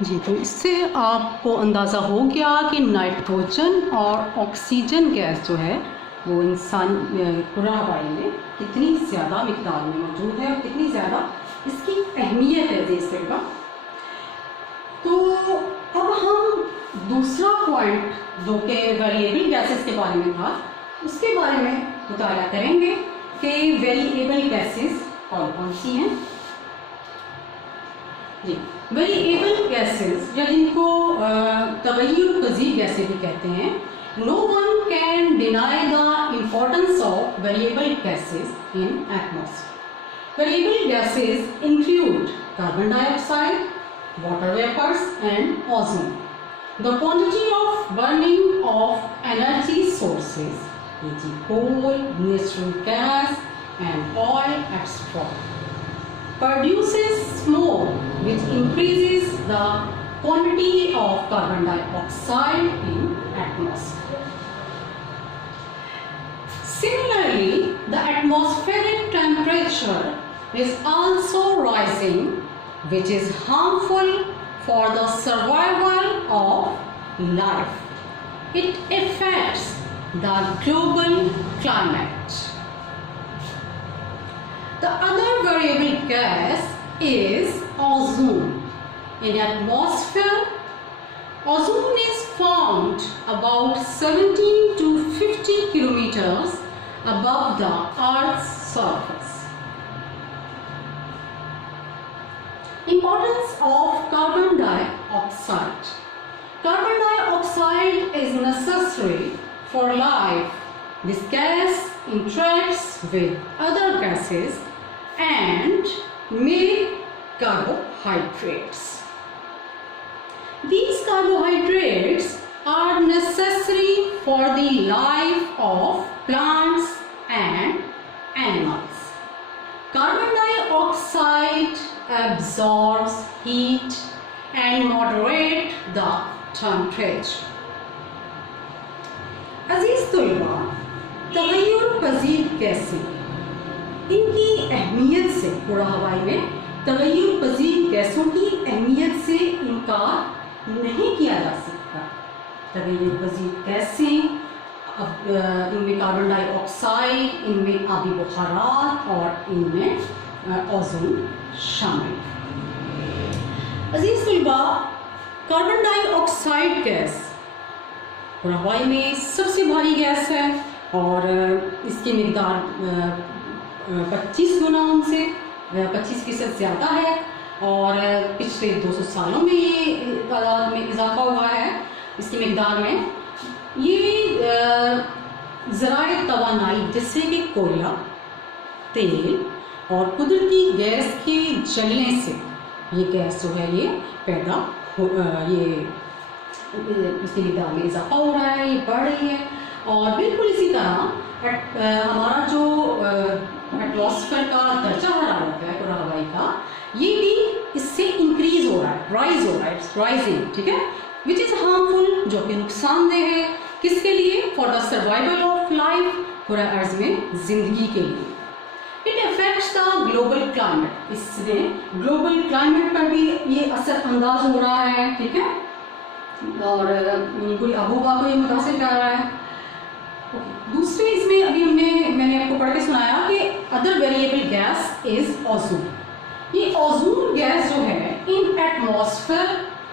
जी, तो इससे आपको अंदाज़ा हो गया कि नाइट्रोजन और ऑक्सीजन गैस जो है वो इंसान खुला हवाई में कितनी ज़्यादा मिक़दार में मौजूद है और कितनी ज़्यादा इसकी अहमियत है देश का। तो अब हम दूसरा पॉइंट जो कि वेरिएबल गैसेस के बारे में था उसके बारे में मुताला करेंगे कि वेरिएबल गैसेस कौन कौन सी हैं। जी, वेरिएबल गैसेस या जिनको तगय्युर पज़ीर गैसें भी कहते हैं, no one can deny the importance of variable gases in atmosphere. Variable gases include carbon dioxide, water vapours and ozone. The quantity of burning of energy sources, coal, natural gas and oil, etc. produces smoke which increases the quantity of carbon dioxide in atmosphere. Similarly, the atmospheric temperature is also rising, which is harmful for the survival of life. It affects the global climate. The other variable gas is ozone. In atmosphere, ozone is formed about 17 to 50 kilometers above the Earth's surface. Importance of carbon dioxide. Carbon dioxide is necessary for life. This gas interacts with other gases and make carbohydrates. These carbohydrates are necessary for the life of plants and animals. Carbon dioxide absorbs heat and moderates the temperature. अजीज तलबा, तगय्युर पज़ीर गैसें, इनकी अहमियत से पूरा हवाई में तगय्युर पज़ीर गैसों की अहमियत से इनकार नहीं किया जा सकता। तगय्युर पज़ीर गैसें, इनमें कार्बन डाइऑक्साइड, इनमें आबी बुखारात और इनमें ओजोन शामिल है। अजीज तलबा, कार्बन डाइऑक्साइड गैस और हवाई में सबसे भारी गैस है और इसकी मिक़दार 25 गुना उनसे 25% ज़्यादा है और पिछले 200 सालों में ये तादाद में इजाफा हुआ है इसकी मिक़दार में। ये ज़राए तवानाई जैसे कि कोयला, तेल और कुदरती गैस के जलने से ये गैस जो है ये पैदा हो, ये इसकी मिक़दार में इजाफा हो रहा है, ये बढ़ रही है। और बिल्कुल इसी तरह हमारा जो एटमॉस्फेयर का दर्जा हरारत है पूरा हवाई का, ये भी इससे इंक्रीज हो रहा है, राइज हो रहा है, इट्स राइजिंग, ठीक है, विच इज़ हार्मफुल, जो कि नुकसानदेह है। किसके लिए? For the survival of life, पूरा अर्ज में ज़िंदगी के लिए। It affects the global climate, इससे ग्लोबल क्लाइमेट पर भी ये असर अंदाज हो रहा है, ठीक है, और पूरी आबोहवा को ये मुतासिर कर रहा है। दूसरे इसमें अभी मैंने आपको पढ़ के सुनाया कि other variable gas is ozone. ये ओजोन गैस जो है इन atmosphere,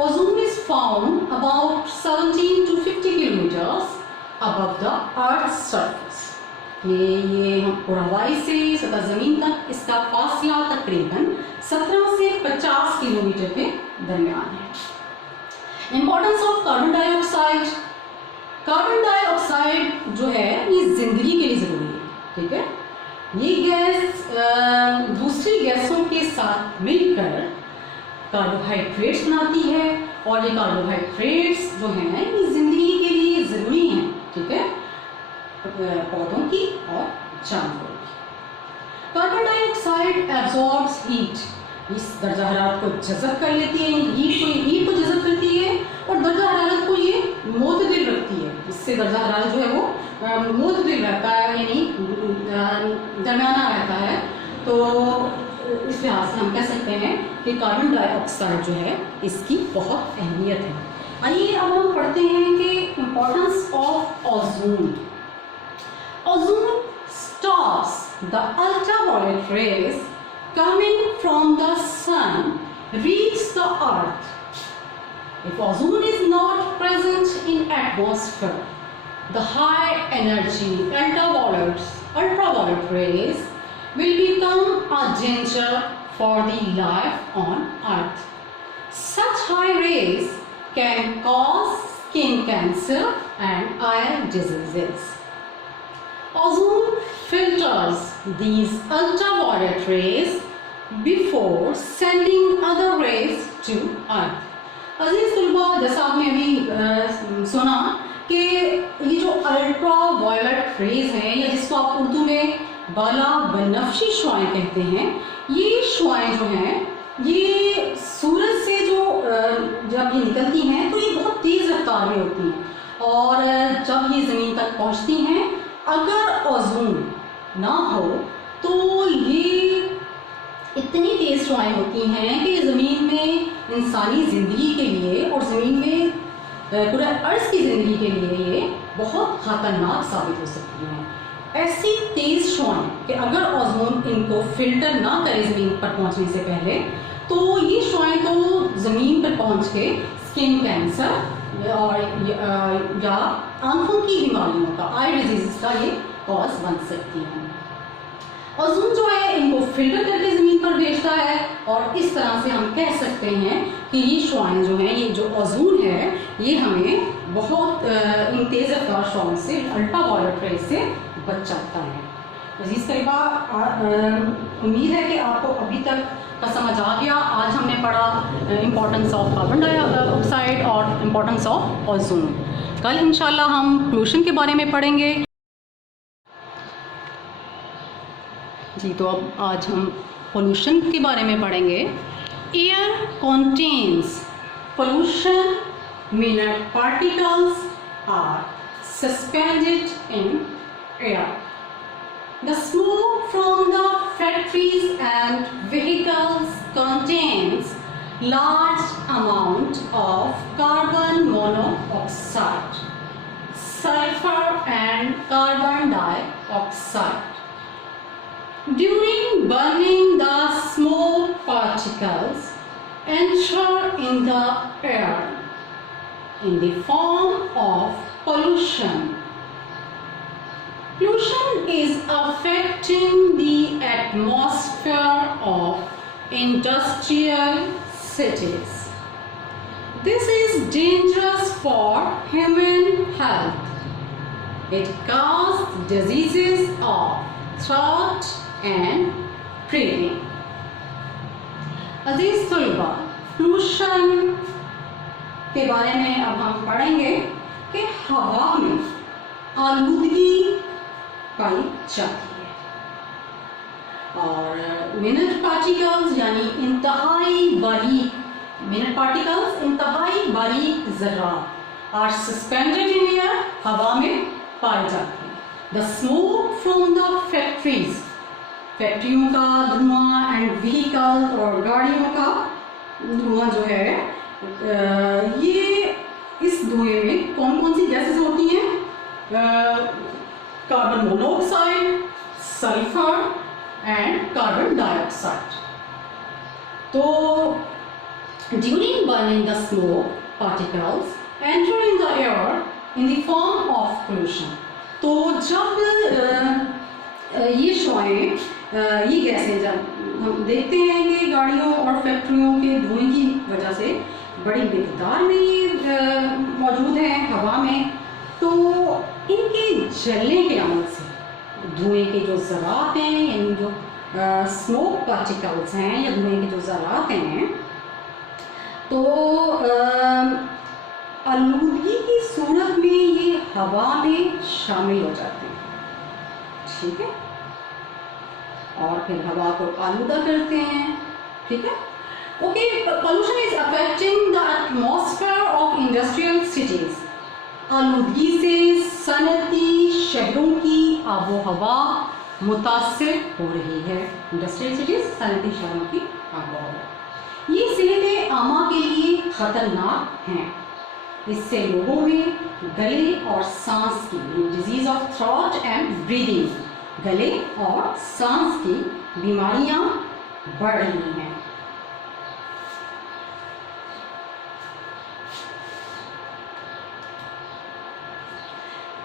ozone is found about 17 to 50 kilometres above the earth surface. ये हम हवाई से सतह ज़मीन तक इसका फासला तकरीबन 17 से 50 किलोमीटर के दरमियान है। Importance of carbon dioxide. Carbon dioxide जो है ये ज़िंदगी के लिए ज़रूरी है, ठीक है। ये गैस दूसरी गैसों के साथ मिलकर कार्बोहाइड्रेट्स बनाती है और ये कार्बोहाइड्रेट्स जो हैं ये ज़िंदगी के लिए ज़रूरी हैं, ठीक है, पौधों की और जानवरों की। कार्बन डाइऑक्साइड एब्जॉर्ब्स हीट, इस दर्जा हरारत को जज़ब कर लेती है, हीट को जज़ब करती है और दर्जा हरारत को ये मोतदिल रखती है। इससे दर्जा हरारत जो है वो मोतदिल रहता है, यानी दरमियाना रहता है। तो इस लिहाज से हम कह सकते हैं कि कार्बन डाइऑक्साइड जो है इसकी बहुत अहमियत है। आइए अब हम पढ़ते हैं कि importance of ozone. Ozone stops the ultraviolet rays coming from the sun reach the earth. If ozone is not present in atmosphere, the high energy ultraviolet rays will become a danger for the life on earth. Such high rays can cause skin cancer and eye diseases. Ozone filters these ultraviolet rays before sending other rays to earth. अजीज तुलबा, जैसा आपने अभी सुना कि ये जो ultra violet rays हैं या जिसको आप उर्दू में बाला बनफशी शुआएं कहते हैं, ये शुआएं जो हैं ये सूरज से जो जब ये निकलती हैं तो ये बहुत तेज़ रफ्तार में होती हैं और जब ये ज़मीन तक पहुंचती हैं, अगर ओजोन ना हो तो ये इतनी तेज़ शुआएं होती हैं कि ज़मीन में इंसानी ज़िंदगी के लिए और ज़मीन में पूरे अर्ज़ की ज़िंदगी के लिए ये बहुत ख़तरनाक साबित हो सकती हैं। ऐसी तेज़ शुआएं कि अगर ओजोन इनको फिल्टर ना करे ज़मीन पर पहुंचने से पहले, तो ये शुआएं तो ज़मीन पर पहुंच के स्किन कैंसर और या आंखों की बीमारियों का, आई डिजीज़ का ये कॉज बन सकती हैं। ओजोन जो है इनको फिल्टर करके ज़मीन पर भेजता है और इस तरह से हम कह सकते हैं कि ये शुआएं जो हैं, ये जो ओजोन है, ये हमें बहुत इन तेज़ रफ्तार शुआओं से, अल्ट्रा वायलेट रेज से बचाता है। अजीज़ तलबा, उम्मीद है कि आपको अभी तक का समझ आ गया। आज हमने पढ़ा इम्पोर्टेंस ऑफ कार्बन डाइऑक्साइड और इम्पोर्टेंस ऑफ ओजोन। कल इंशाल्लाह हम पोल्यूशन के बारे में पढ़ेंगे। जी, तो अब आज हम पोल्यूशन के बारे में पढ़ेंगे। Air contains pollution mineral particles are suspended in air. The smoke from the factories and vehicles contains large amount of carbon monoxide, sulfur and carbon dioxide. During burning, the smoke particles enter in the air in the form of pollution. Pollution is affecting the atmosphere of industrial cities. This is dangerous for human health. It causes diseases of throat and breathing. अजीज तलबा, pollution के बारे में अब हम पढ़ेंगे कि हवा में आलूदगी पाई जाती है और मिनरल पार्टिकल्स यानी इंतहाई बारीक ज़र्रात आर सस्पेंडेड इन एयर, हवा में पाई जाती है। The smoke from the factories, फैक्ट्रियों का धुआं एंड व्हीकल्स और गाड़ियों का धुआं जो है, ये इस धुएं में कौन कौन सी गैसेस होती हैं? Carbon monoxide, sulphur and carbon dioxide. तो during burning the smoke particles enter in the air in the form of pollution. तो जब ये शुआएं, ये गैसें जब हम देखते हैं कि गाड़ियों और फैक्ट्रियों के धुएं की वजह से बड़ी मिकदार में ये मौजूद हैं हवा में, तो इनके जलने के अमल से धुएं के जो ज़रात हैं, यानी जो स्मोक पार्टिकल्स हैं या धुएं के जो ज़रात हैं, तो आलूदगी की सूरत में ये हवा में शामिल हो जाते हैं। ठीक है, और फिर हवा को आलूदा करते हैं। ठीक है, okay. Pollution is affecting the atmosphere of industrial cities. आलूदगी से सनती शहरों की आबो हवा मुतासिर हो रही है। इंडस्ट्रियल सिटीज, सनती शहरों की आबोहवा, ये सेहत आमा के लिए खतरनाक हैं। इससे लोगों में गले और सांस की disease of throat and breathing, गले और सांस की बीमारियां बढ़ रही हैं।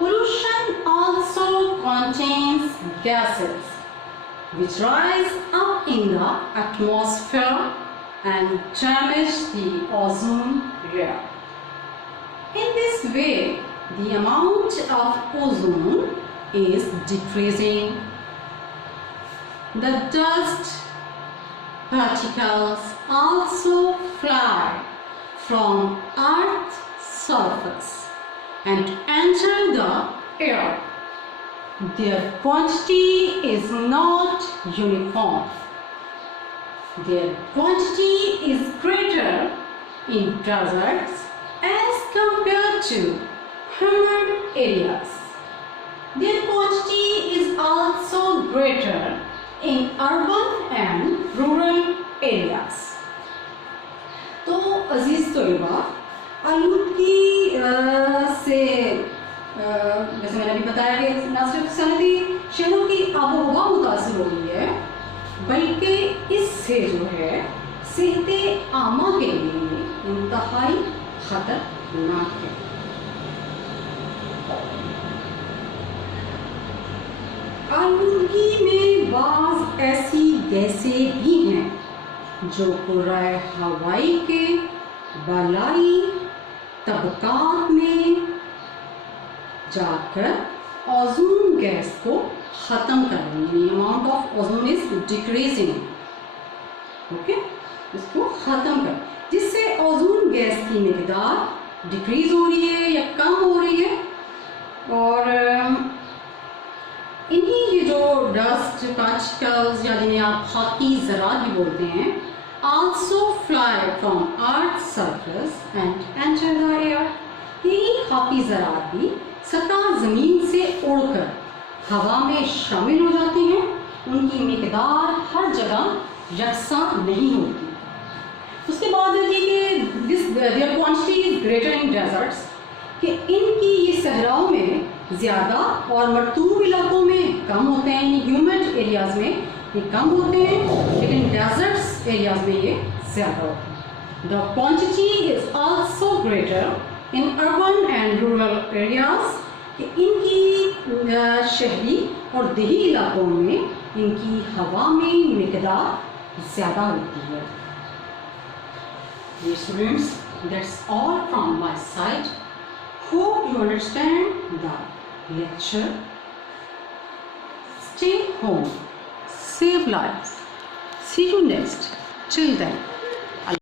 Pollution also contains gases which rise up in the atmosphere and damage the ozone layer. In this way, the amount of ozone is decreasing. The dust particles also fly from Earth's surface and enter the air. Their quantity is not uniform. Their quantity is greater in deserts as compared to humid areas. Their quantity is also greater in urban and rural areas. तो अजीज तलबा, आलूदगी से जैसे मैंने अभी बताया कि न सिर्फ सनदी शहरों की आबोहवा मुतासिर हो रही है, बल्कि इससे जो है सेहत आमा के लिए इंतहाई खतरनाक है। आलूदगी में बाज़ ऐसी गैसें भी हैं जो कुर्राए हवाई के बलाई तबकात में जाकर ओजोन गैस को ख़त्म कर रही है। Amount of ozone is decreasing, okay, इसको ख़त्म कर, जिससे ओजोन गैस की मिकदार डिक्रीज हो रही है या कम हो रही है। और इन्हीं ये जो डस्ट पार्टिकल्स या जिन्हें आप खाकी ज़रात भी बोलते हैं, also fly from Earth's surface and enter the air. यही खाकी ज़रात भी सतह ज़मीन से उड़कर हवा में शामिल हो जाती हैं। उनकी मिकदार हर जगह यकसा नहीं होती। उसके बाद देखिए there quantity is greater in deserts, कि इनकी ये सहराओं में ज़्यादा और मरतूब इलाकों में कम होते हैं। ह्यूमिड एरियाज़ में ये कम होते हैं, लेकिन डेजर्ट्स एरियाज़ में ये ज़्यादा होते हैं। The quantity is also greater in urban and rural areas, कि इनकी शहरी और देही इलाकों में इनकी हवा में मिकदार ज़्यादा होती है। Dear students, that's all from my side. Hope you understand the lecture. Stay home, save lives. See you next. Till then.